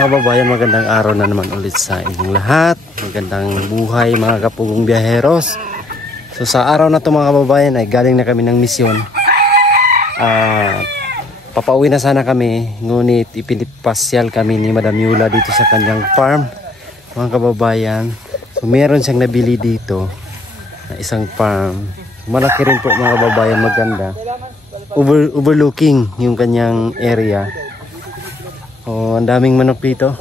Mga kababayan, magandang araw na naman ulit sa inyong lahat. Magandang buhay mga kapugong biyaheros. So sa araw na to mga kababayan ay galing na kami ng misyon. Papauwi na sana kami, ngunit ipinipasyal kami ni Madam Yula dito sa kanyang farm mga kababayan. So meron siyang nabili dito na isang farm. Malaki rin po mga kababayan, maganda. Overlooking yung kanyang area. Oh, ang daming manok dito.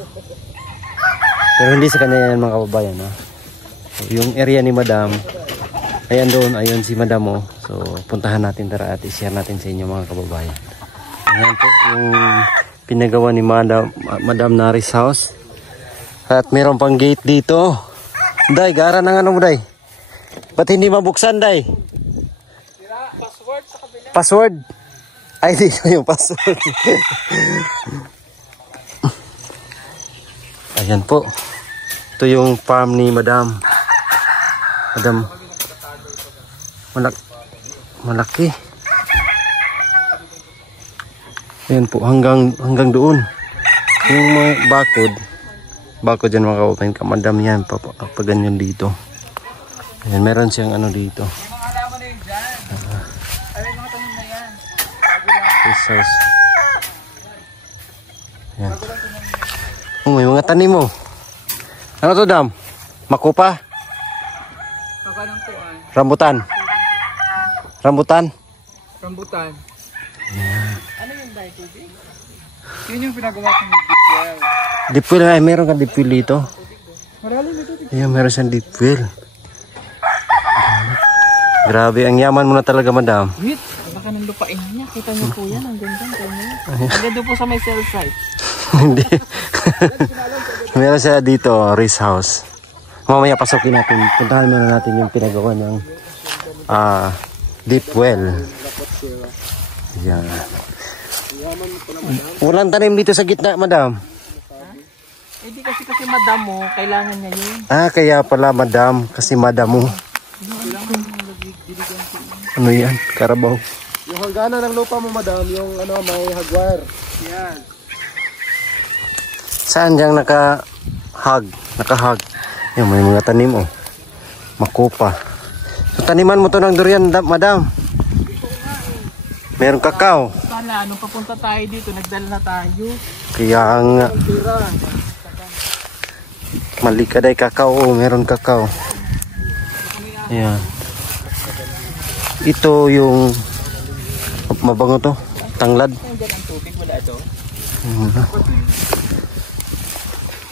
Pero hindi sa kanya yan mga kababayan, no? So, yung area ni Madam, ayan doon, ayun si Madam, oh. So puntahan natin, tara at i-share natin sa inyo mga kababayan. Ayan po yung pinagawa ni Madam Naris house. At meron pang gate dito. Day, gara ng ano mo, Day? Ba't hindi mabuksan, Day? Password sa kabila. Password? Ay, dito yung password. Ayan po. Ito yung farm ni Madam. Malaki. Ayan po, hanggang doon. Yung mga bakod dyan mga kawapain ka. Madam yan, paganyan dito. Ayan, meron siyang ano dito. This house. Ayan. Oh, may mga tanim mo. Ano to, Dam? Makupa? Rambutan. Rambutan. Yeah. Ano yung dye tubig? Yun yung pinagawa ko ng deep well. Deep well, ay meron ka deep well dito. Marami na tubig. Ayan, meron siyang deep well. Grabe, ang yaman mo na talaga, Madam. Wait, baka nang lupain niya. Kita niyo po yan, ang ganda. Ang ganda po sa may cell site. Hindi. Meron siya dito, Rice House. Mamaya pasukin natin. Puntahan muna natin yung pinagawa ng deep well. Yan. Walang tanim dito sa gitna, Madam. Hindi kasi Madam mo, kailangan niya yun. Kaya pala Madam, kasi Madam mo. Ano yan? Karabaw. Yung hangganan ng lupa mo, Madam, yung ano, may hagwire. Yan. Saan diyang nakahag? Yung may mga tanim, oh. Makupa. So taniman mo to ng durian, Madam. Meron kakao. Sana, nung papunta tayo dito, nagdala na tayo. Kaya nga. Mali ka day kakao, oh. Meron kakao. Ayan. Ito yung mabango to. Tanglad.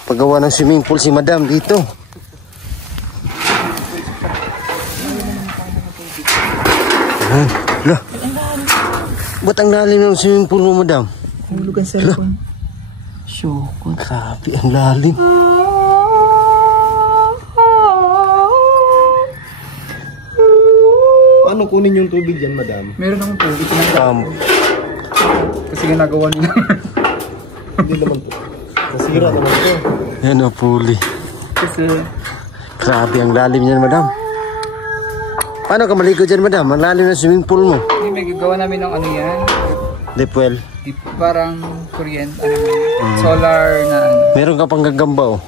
Paggawa ng swimming pool si Madam dito. Lah. Ba't ang lalim ng swimming pool mo, Madam? Hulugan sa lupon. Syukot. Grabe, ang lalim. Paano kunin yung tubig dyan, Madam? Meron akong tubig. Kasi ginagawa nila. Hindi naman po. Nasira naman ito. Yan o, puli. Kasi grabe, ang lalim niyan, Madam. Paano ka maligo dyan, Madam? Ang lalim ng swimming pool mo. hindi, may gagawa namin ng ano yan. Deep well. Parang kuryente. Solar na ano. Meron ka pang gagamba, oh.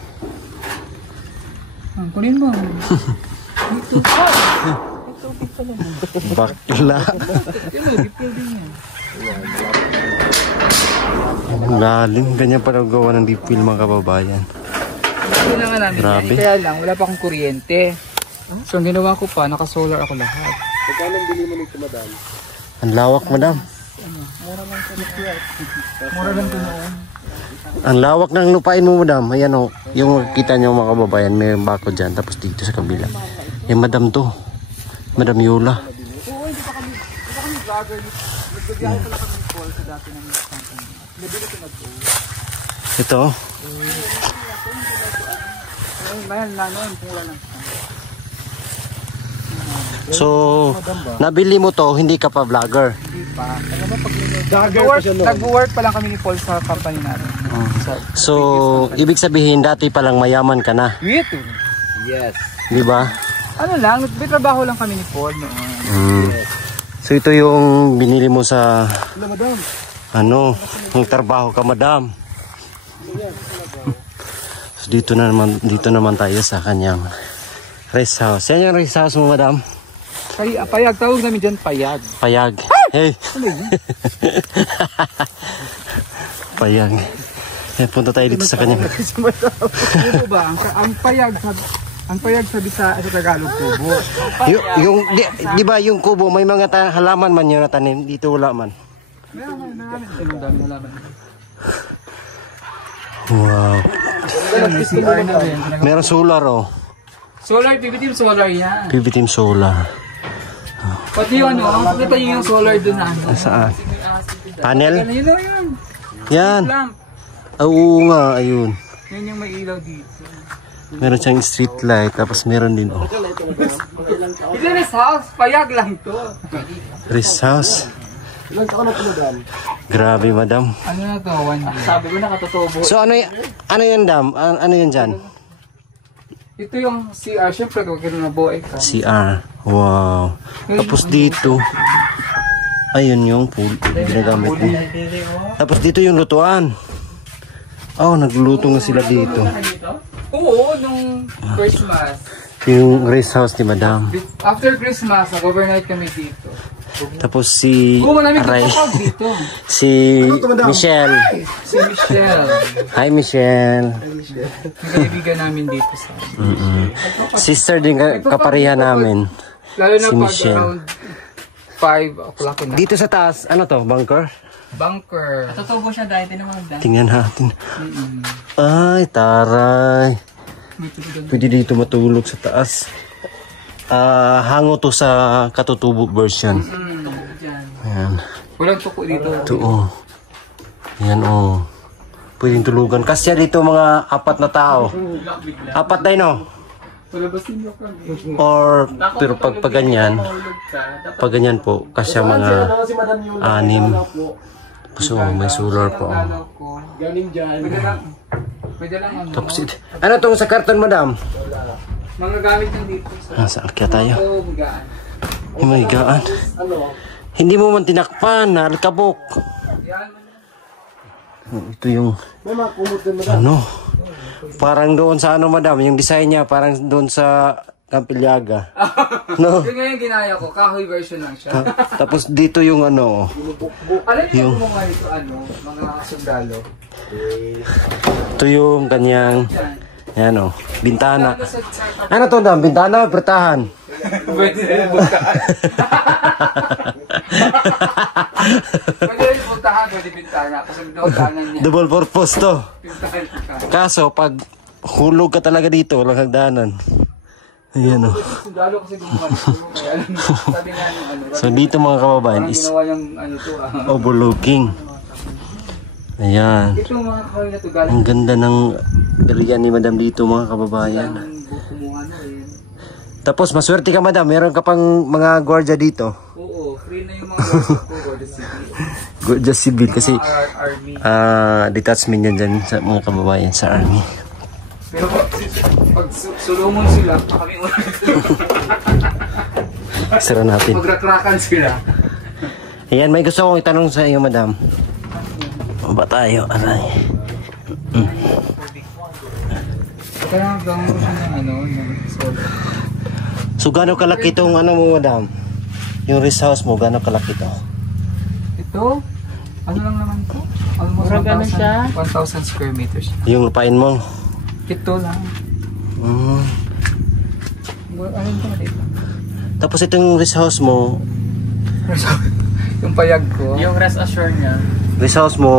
Kunin mo. Bakla. Ang lalim. Ganyan pa gawa ng deep well, mga kababayan. Kailangan namin. Grabe. Kaya lang, wala pa akong kuryente. So, ang ginawa ko pa, naka-solar ako lahat. Pagkano bili mo nito, Madam? Ang lawak, Madam. Mura lang ito noon. Ang lawak ng lupain mo, Madam. Ayan, oh. Yung kita nyo, mga kababayan, may bako dyan. Tapos dito sa kabila. Eh, Madam to. Madam Yula. Oo, hindi pa kami vlogger. Nagbibiyahe pala kami ng call sa dati ng company. Nabili ko nag-uwi. Ito. Mahal na noon, mura lang. So, nabili mo to, hindi ka pa vlogger. Hindi pa. Nag-work pa lang kami ni Paul sa company natin. So, ibig sabihin, dati palang mayaman ka na. Ito. Yes. Di ba? Ano lang, nagbitrabaho lang kami ni Paul noon. So, ito yung binili mo sa, Madam. ano, yung trabaho ka, Madam. So, dito naman tayo sa kanyang rest house. Yan yung rest house mo, madam? Payag, tawag namin dyan payag. Payag. Hey! Payag. Eh, punta tayo dito sa kanyang. Kubo ba? Ang payag sa Tagalog kubo. Di ba yung kubo, may mga halaman man yun na tanim. Dito wala man. Meron. Ang dami halaman. Wow. CR na rin. Meron solar, oh. Solar, PBTeam solar yan. PBTeam solar. Pati yun, nakita yung solar dun na ano. Saan? Panel? Yun o yun. Yan. Lamp. Oo nga, ayun. Yan yung may ilaw dito. Meron siyang street light, tapos meron din, oh. Ito na house, payag lang to. Rest house. Ilang taon na po, madam? Grabe, madam. Ano na to, 1 year. Sabi ko nakatutubo. So, ano yan, dam? Ano yan dyan? Ito yung CR, syempre kung gano'n na buhay ka. CR. Wow. Tapos dito, ayun yung pool. Ginagamit niya. Tapos dito yung lutuan. Oh, nagluluto nga sila dito. Oo, nung Christmas. Yung rest house ni madam. After Christmas, nag-overnight kami dito. Tapos si Aray. Dito. Si Michelle. Si Michelle. Hi, Michelle. May kaibigan namin dito sa Sister din kaparihan namin. lalo na Si pag Michelle. around 5 o'clock na. Dito sa taas, ano to? Bunker? Bunker. Natutubo siya dahil tinamagda. Tingnan natin. Ay, taray. Pwede dito matulog sa taas. Hango to sa katutubo version. Diyan. Ayan. Walang tuko dito. Ito, oh. Ayan, oh. Pwedeng tulugan. Kasi dito mga 4 na tao. 4 na yun, oh. Palabasin nyo kami. Or, pero pag ganyan po, kasi mga 6. So, may solar pa, oh. Galing dyan. Pwede lang ano. Tapos, ano tong sa karton, madam? Mga gamit lang dito. Saan kaya tayo? Oo, magaan. Oh my God. Ano? Hindi mo man tinakpan, alikabok. Yan. Ito yung, May mga kumot din, madam. ano, parang doon sa ano, madam, yung design niya, parang doon sa Campilyaga. No? Yun nga yung ginaya ko, kahoy version lang siya. Tapos dito yung ano, Alam niyo kung mga ito, mga sundalo. ito yung kanyang, Yan. yan o, bintana. Ano to, dam? Bintana o bertahan? Pwede rin buntahan. Pwede rin buntahan, pwede bintana. Kasi binutahanan niya. Double purpose to. Bintahan ka. Kaso, pag hulog ka talaga dito, walang hagdanan. Ayan o. Sundalo kasi gumawa nito. Kaya alam mo, sabi nga yung ano. So dito mga kababayan Parang is ginawa yung ano to. overlooking. Ayan. Ito mga kahoy na to galing Ang ganda ng area ni madam dito mga kababayan. ng kumuha na eh. Tapos maswerte ka madam, meron ka pang mga gwardiya dito. Oo, free na yung mga workshop ko, Gorda City. Gwardiya civil kasi Army. detachment yan dyan sa mga kababayan sa army. Pero pag sulumon sila, kami ulit. Sira natin. Magrakrakan sila. Ayan, may gusto kong itanong sa iyo madam. O ba tayo? Aray. Kaya gawin ko siya ng ano, ng solar. So gaano kalaki itong ano mo madam? Yung rest house mo, gaano kalaki ito? Ito, ano lang naman to? Almost 1,000 square meters. Yung lupain mo? Ito lang. Mm. Ano ito dito? Tapos itong rest house mo, Yung payag ko. Yung rest assure niya. rest house mo,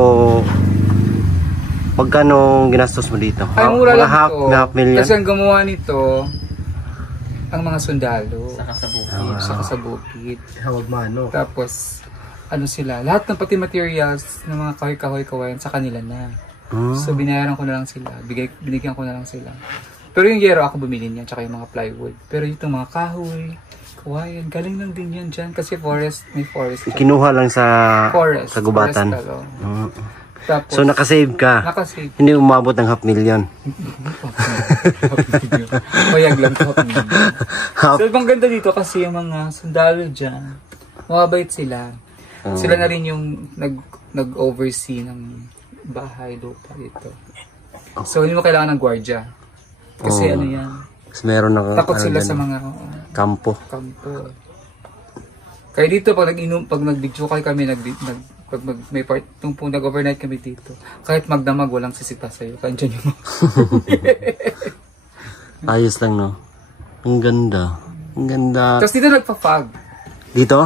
magkano ginastos mo dito? Ay, mura Mga lang ito. half million? Kasi ang gumawa nito, ang mga sundalo. Sa kasabukid. Hawag mano. Tapos, ano sila, lahat ng pati materials ng mga kahoy-kahoy-kawayan sa kanila na. So, binayaran ko na lang sila. Binigyan ko na lang sila. Pero yung yero, ako bumili niyan, tsaka yung mga plywood. Pero itong mga kahoy, kawayan, galing lang din yan dyan. Kasi may forest. Kinuha lang sa Forest. kagubatan. Forest talo. Mm. Tapos, So nakasave ka? nakasave. Hindi umabot ng half million. Payag lang to. Half. So, ibang ganda dito kasi yung mga sundalo dyan, mababait sila. Sila na rin yung nag-oversee ng bahay lupa dito. So hindi mo kailangan ng gwardiya. Kasi ano yan. Kasi meron na Takot sila sa mga kampo. kampo. Kaya dito pag nag-video kami may part nung nag-overnight kami dito. Kahit magdamag walang sisita sa iyo. Kandiyan yung Ayos lang, no? Ang ganda. Ang ganda. Tapos dito nagpa-fog. Dito?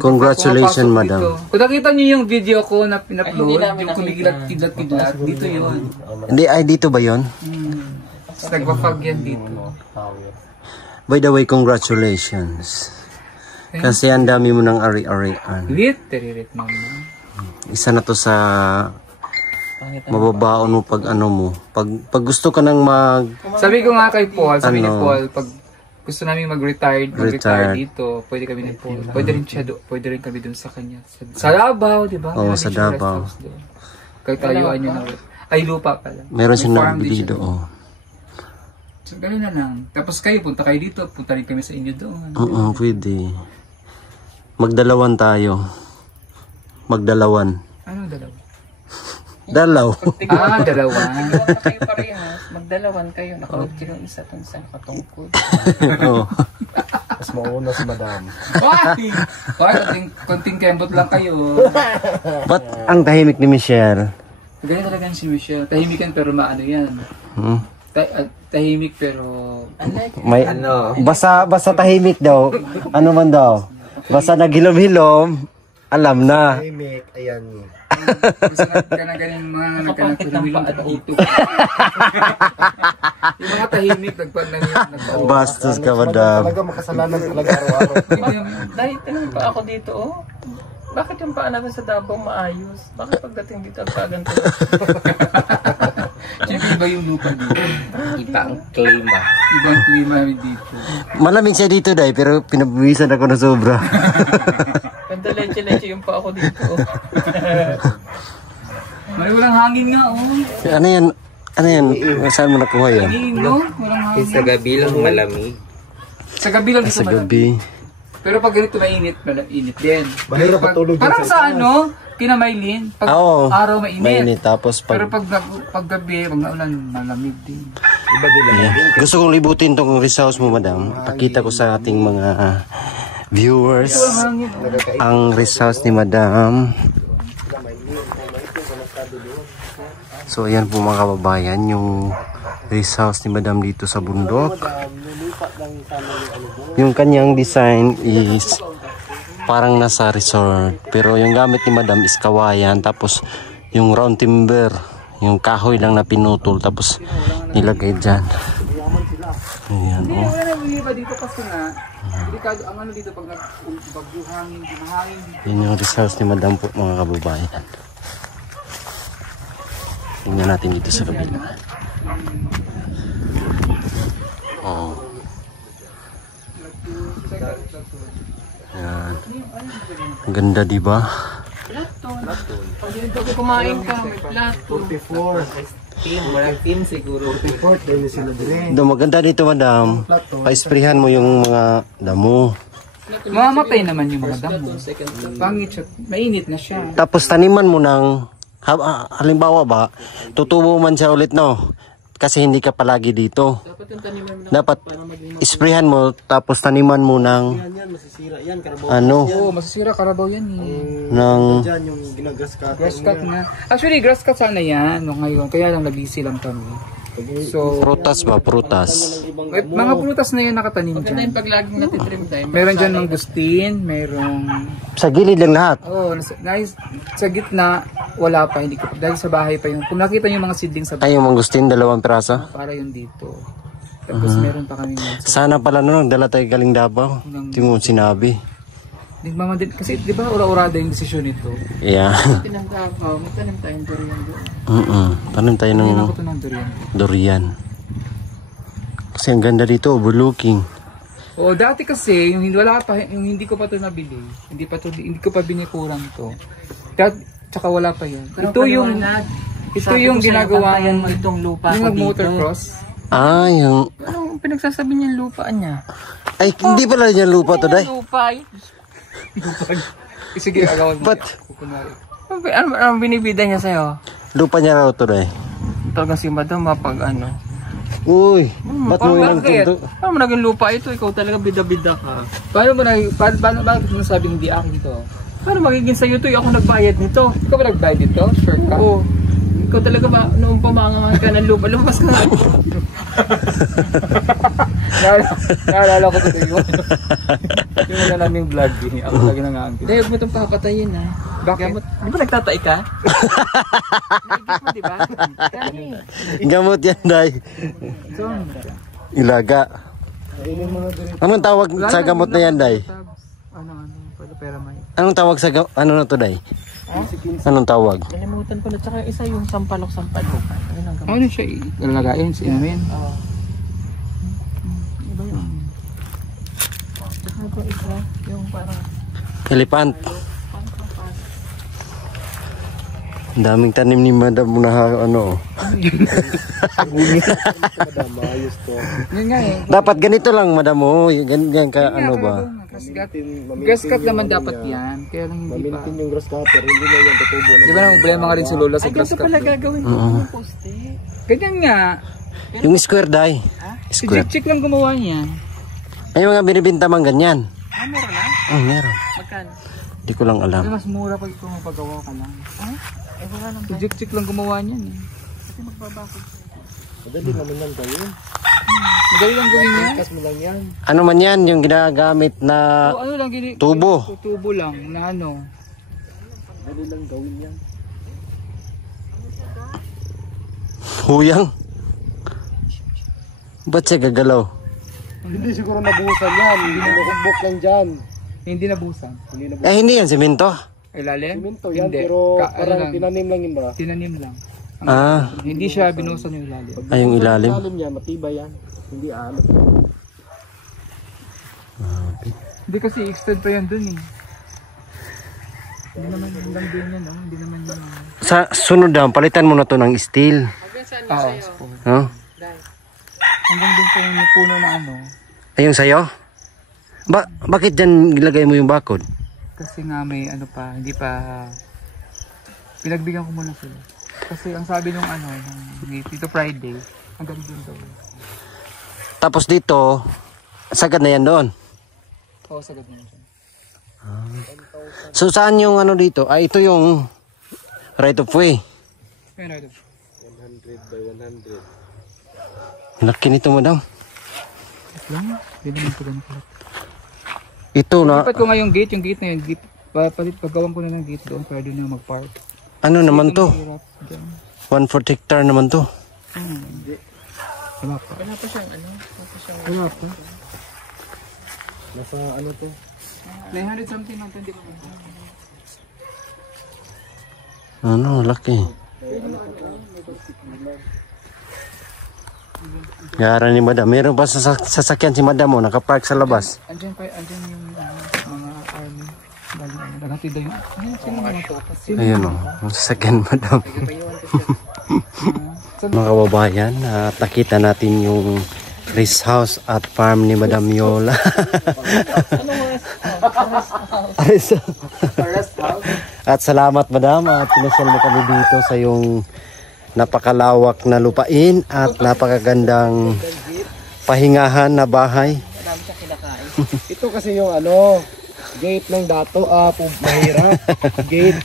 Congratulations, madam. Dito. Kung nakita niyo yung video ko na pin-upload, yung kumigilat-kidlat, dito yun. Hindi, ay dito ba yon? Tapos nagpa-fog yan dito. By the way, congratulations. Kasi ang dami mo ng ari-arian. Lit, mama. Isa na to sa mababaon mo pag ano mo. Pag gusto ka nang Sabi ko nga kay Paul, sabi ni Paul, pag gusto namin mag-retire dito, pwede kami ni Paul. Pwede rin kami dun sa kanya. Sa Davao, di ba? Oo, sa Davao. Kahit tayuan nyo na. Ay, lupa pala. Meron siyang nabili doon. So, gano'n na lang. Tapos punta kayo dito, punta rin kami sa inyo doon. Oo, pwede. Magdalawan tayo. Magdalawan. Ano dalawa? Dalaw. Dalawa. Kayo parehas, magdalawan kayo. Nakulog yung isa tong sa nakatungkod. Oo. Mas mauna si madam. Konting kembot lang kayo. Ba't ang tahimik ni Michelle? Ganyan talaga si Michelle. Tahimikan pero maano yan. Tahimik pero... May basta tahimik daw. Ano man daw? Basta naghilom-hilom, alam na. Tahimik, ayan. Gusto ka na ganyan mga nagkanapilong at ito. Yung mga tahimik, nagpag Bastos ka, madam. Talaga makasalanan talaga araw-araw. Dahil tinanong pa ako dito, oh. Bakit yung paa natin sa Davao maayos? Bakit pagdating dito ang kaganto? Siyempre iba yung lupa dito. Ibang klima. Ibang klima dito. Malamig siya dito, Day, pero pinabuwisan ako na sobra. Ganda leche-leche yung paa ako dito, oh. May walang hangin nga, oh. Ano yan? Ano yan? Saan mo nakuha yan? Hangin, no? Walang hangin. Sa gabi lang malamig. Sa gabi lang dito Sa gabi. Pero pag ganito mainit din. Mahirap matulog Parang sa Kinamaylin. Pag araw mainit. Mainit, tapos Pero pag gabi, pag naulan, malamig din. Iba din lang. Yeah. Gusto kong libutin tong rest house mo, madam. Pakita ko sa ating mga viewers ang rest house ni madam. So ayan po mga kababayan, yung rest house ni madam dito sa bundok. Yung kanyang design is parang nasa resort, pero yung gamit ni madam is kawayan, tapos yung round timber, yung kahoy lang na pinutol, tapos nilagay dyan. Ayan, oh. Wala na ba dito kasi nga, delikado ang ano dito pag nagbagyuhangin, mahangin dito. Yun yung rest house ni madam po mga kababayan. Tingnan natin dito sa kabila. Oh. Ayan. Ang ganda, diba? Pag kumain ka, may plato. 44 siguro. 44 dahil sila din. Maganda dito, madam. Pa-sprayhan mo yung mga damo. Mamamatay naman yung mga damo. Pangit siya, mainit na siya. Tapos taniman mo ng halimbawa ba, tutubo man siya ulit, no? Kasi hindi ka palagi dito. Dapat isprayhan mo, tapos taniman mo ng Oo, masisira karabaw yan eh. ng Diyan yung ginagrass cut. Grass cut na. Actually, grass cut sana yan no, ngayon. Kaya lang nag-easy lang kami. So, prutas ba? Prutas. may mga prutas na yan nakatanim Maganda yung dyan. pag laging natitrim tayo. Meron dyan mangustin, merong... Sa gilid lang lahat. Oo, sa gitna, wala pa. Hindi ko, dahil sa bahay pa yun. Kung nakita yung mga seedling sa bahay, Ay, yung mangustin, 2 piraso. para yun dito. Tapos meron pa kami mga... Sana pala no, dala tayo galing Davao. Hindi mo sinabi. Nagmamadali. Kasi di ba ura-urada yung desisyon nito? Yeah. Tinanggapaw, magtanim tayong durian doon. Tanim tayo ng Hindi ako ito ng durian. durian. Kasi ang ganda dito, overlooking. Oo, dati kasi, yung hindi ko pa ito nabili. Hindi ko pa binikurang to. Tsaka wala pa yun. Ito yung ginagawa yan mo itong lupa yung ko dito. motocross. Yung... Anong pinagsasabi niya yung lupa niya? Ay, hindi pala niya lupa to, day. Lupa ay. Sige, agawan mo. But, Ano binibida niya sa'yo? Lupa niya raw to eh. Talaga si madam mapag ano. Uy, ba't mo ilang bakit? tundo? Paano mo naging lupa ito? Ikaw talaga bida-bida ka. Paano bakit mo sabing hindi akin to? Paano magiging sa'yo ito? Ako nagbayad nito. Ikaw ba nagbayad dito? Sure ka? Oo. Ikaw talaga ba, noong pamangangan ka ng lupa, lumabas ka nga. Naalala ko ito yun. Yung wala naming vlog eh. Ako lagi nangaangkin. Dahil huwag mo itong papatayin ha. Bakit? Di ba nagtatay ka? Naigit mo di ba? Gamot yan, Day. So, Ilaga. Anong tawag sa gamot na yan, Day? ano, pera may. Anong tawag sa ano na to, Day? Anong tawag? Nalimutan ko na. Tsaka yung isa yung sampalok-sampalok. Ayun ang gamot. Ano siya ilalagayin? Inamin? Oo. Iba yun. Tsaka ito isa. Yung parang Elephant. Ang daming tanim ni Madam na ano. Madam, maayos to. Yun nga eh. Dapat ganito lang, Madam. Oh, ganyan ka ano ba? Grass cut naman dapat yan. Kaya lang hindi pa. Mamitin yung grass cutter, hindi na yan tutubo na. Di ba nang problema nga rin si Lola sa ay, grass ganito cut? pala gagawin ko yung poste. Ganyan nga. Yung square, Day. Si Square. Chick lang gumawa niyan. Ay, mga binibinta mang ganyan. Ah, meron na? Meron. Magkano? Hindi ko lang alam. Mas mura pag ito mapagawa ka lang. Eh, wala lang. Si Chick lang gumawa niyan eh. Kasi magbabakod. Madali naman yan gawin. Madali lang gawin niya. Kas mo lang yan. Ano man yan, yung ginagamit na O, ano lang tubo. Tubo lang na ano. Madali lang gawin yan. Huyang. Ba't siya gagalaw? Hindi siguro nabuhusan yan. Hindi nabuhubok lang dyan. Hindi nabusan. Hindi nabuhusan. Eh, hindi yan, semento. Ilalim? Siminto yan, Hindi. pero Ano parang lang, tinanim lang yun ba? tinanim lang. Ah, Hindi siya binusan yung ilalim. ay yung ilalim. Tinanim yan, matibay yan. Hindi ano. Hindi kasi extend pa yan dun eh. Hindi naman hanggang dun yan, no? Hindi naman yun. Sa sunod daw, palitan mo na to ng steel. Oo. No? Hanggang dun pa yung puno na ano. Ay, yung sayo? Bakit dyan ilagay mo yung bakod? Kasi nga may ano pa, hindi pa... Pinagbigyan ko muna sila. Kasi ang sabi nung ano, dito Friday, hanggang dun daw. Tapos dito, sagad na yan doon. Oo, sagad na siya. So saan yung ano dito? Ah, ito yung right of way. Kaya right of. 100 by 100. Laki nito, Madam. Lang, hindi naman ito ganun pala. Ito na, Dapat ko nga yung gate na yun, gate, paggawan ko na ng gate doon, pwede na mag-park. ano naman to? Mahirap dyan. 1/4 hectare naman to. Wala pa. Wala pa siyang ano? Wala pa. Nasa ano to? 900 something lang, hindi pa ba? Ano, laki. Yara ni Madam. Meron pa sasakyan si Madam mo, nakapark sa labas. Andyan yung mga army. Bali, naghatid na yun. Ayun, sino mga to? Sino? Ayun o, ang sasakyan, Madam. Mga kababayan, nakita natin yung rest house at farm ni Madam Yola. At salamat, Madam, at pinasyal mo kami dito sa yung napakalawak na lupain at napakagandang pahingahan na bahay. Ito kasi yung ano, gate ng dato. Mahirap. Gate.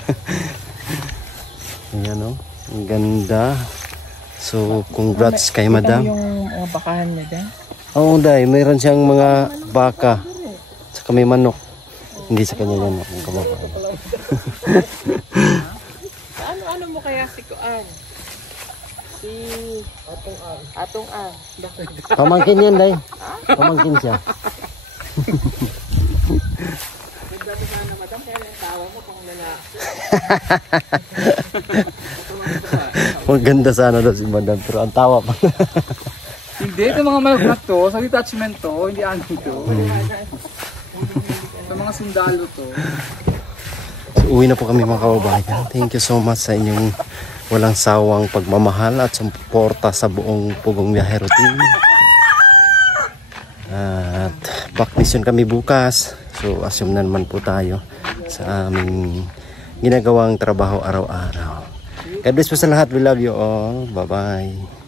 Ayan o, ang ganda. So, congrats kay Madam. Yung bakahan niya dyan? Oo, Day, mayroon siyang mga baka. Saka may manok. Hindi sa kanya yan, ang kababayan. Ano mo kaya si Kuan? Si Atong Ang. Bakit? Pamangkin yan, Day. Pamangkin siya. Dati sana madam, kaya yung tawa mo pang lalaki. Maganda sana daw si Madam, pero ang tawa pa. Hindi, ito mga manok na to, sa detachment to, hindi ano to. Sa mga sundalo to. So, uwi na po kami mga kababayan. Thank you so much sa inyong walang sawang pagmamahal at suporta sa buong Pugong Biyahe Routine. At back mission kami bukas. So assume na naman po tayo sa aming ginagawang trabaho araw-araw. God bless po sa lahat. We love you all. Bye-bye.